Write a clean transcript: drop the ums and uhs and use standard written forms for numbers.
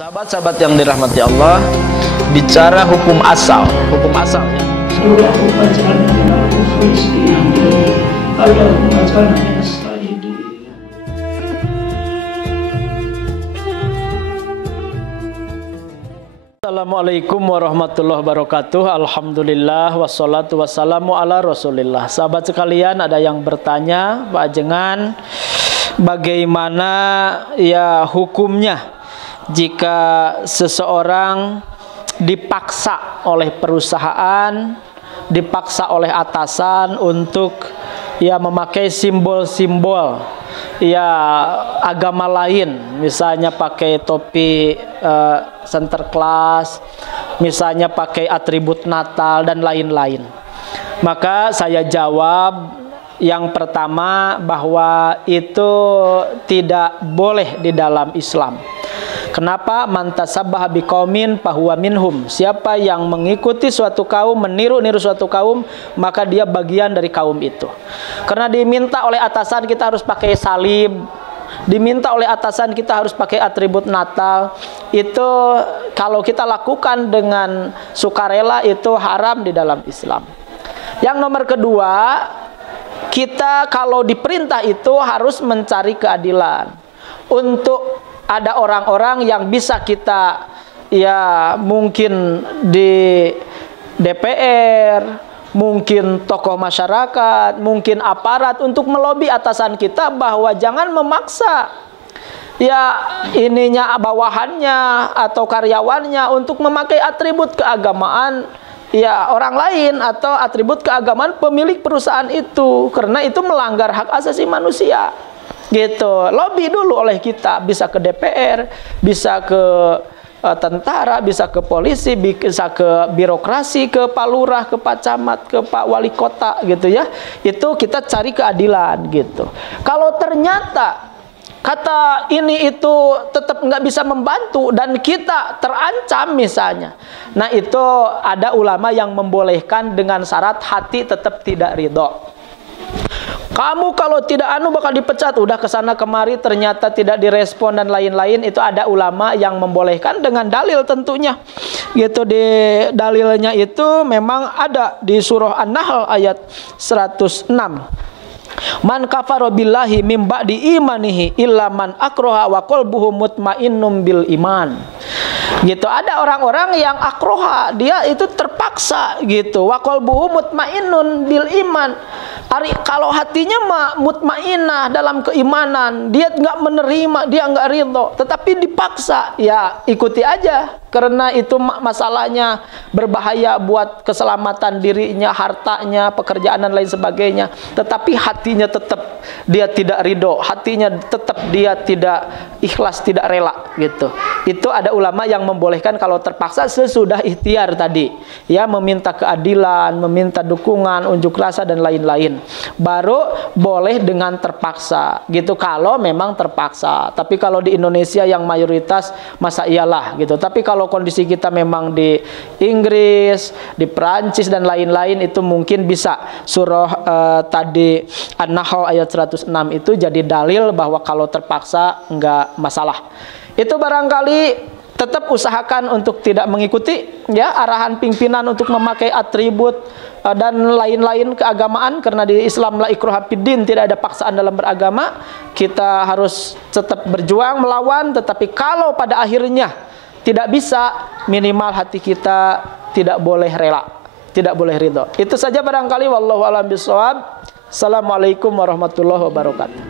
Sahabat-sahabat yang dirahmati Allah, bicara hukum asal ya. Surah bacaan ada bacaan Assalamualaikum warahmatullahi wabarakatuh. Alhamdulillah wassalatu wassalamu ala rasulillah. Sahabat sekalian, ada yang bertanya, Pak Ajengan, bagaimana ya hukumnya jika seseorang dipaksa oleh perusahaan, dipaksa oleh atasan untuk ya memakai simbol-simbol ya agama lain, misalnya pakai topi Sinterklas, misalnya pakai atribut Natal dan lain-lain. Maka saya jawab yang pertama bahwa itu tidak boleh di dalam Islam. Kenapa? Man tasabbaha biqaumin fahuwa minhum. Siapa yang mengikuti suatu kaum, meniru-niru suatu kaum, maka dia bagian dari kaum itu. Karena diminta oleh atasan kita harus pakai salib, diminta oleh atasan kita harus pakai atribut Natal. Itu kalau kita lakukan dengan sukarela itu haram di dalam Islam. Yang nomor kedua, kita kalau diperintah itu harus mencari keadilan. Untuk ada orang-orang yang bisa kita ya mungkin di DPR, mungkin tokoh masyarakat, mungkin aparat untuk melobi atasan kita bahwa jangan memaksa ya ininya bawahannya atau karyawannya untuk memakai atribut keagamaan ya orang lain atau atribut keagamaan pemilik perusahaan itu, karena itu melanggar hak asasi manusia. Gitu, lobby dulu oleh kita, bisa ke DPR, bisa ke tentara, bisa ke polisi, bisa ke birokrasi, ke Pak Lurah, ke Pak Camat, ke Pak Wali Kota, gitu ya. Itu kita cari keadilan, gitu. Kalau ternyata kata ini itu tetap nggak bisa membantu dan kita terancam misalnya, nah itu ada ulama yang membolehkan dengan syarat hati tetap tidak ridho. Kamu kalau tidak bakal dipecat, udah kesana kemari ternyata tidak direspon dan lain-lain, itu ada ulama yang membolehkan dengan dalil tentunya. Gitu, di dalilnya itu memang ada di surah An-Nahl ayat 106. Man kafara billahi mim ba'di imanihi illa man akroha wa qalbuhu mutmainnum bil iman. Gitu, ada orang-orang yang akroha, dia itu terpaksa gitu, wa qalbuhu mutmainnun bil iman. Kalau hatinya mutmainah dalam keimanan, dia nggak menerima, dia nggak ridho, tetapi dipaksa, ya ikuti aja, karena itu masalahnya berbahaya buat keselamatan dirinya, hartanya, pekerjaan dan lain sebagainya. Tetapi hatinya tetap dia tidak ridho, hatinya tetap dia tidak ikhlas, tidak rela, gitu. Itu ada ulama yang membolehkan kalau terpaksa sesudah ikhtiar tadi, ya meminta keadilan, meminta dukungan, unjuk rasa dan lain-lain. Baru boleh dengan terpaksa gitu, kalau memang terpaksa. Tapi kalau di Indonesia yang mayoritas masa iyalah gitu. Tapi kalau kondisi kita memang di Inggris, di Perancis dan lain-lain, itu mungkin bisa surah tadi An-Nahl ayat 106 itu jadi dalil bahwa kalau terpaksa enggak masalah. Itu barangkali tetap usahakan untuk tidak mengikuti ya arahan pimpinan untuk memakai atribut dan lain-lain keagamaan, karena di Islam la ikraha fiddin, tidak ada paksaan dalam beragama. Kita harus tetap berjuang melawan, tetapi kalau pada akhirnya tidak bisa, minimal hati kita tidak boleh rela, tidak boleh ridho. Itu saja barangkali, wallahu a'lam bishawab. Assalamualaikum warahmatullahi wabarakatuh.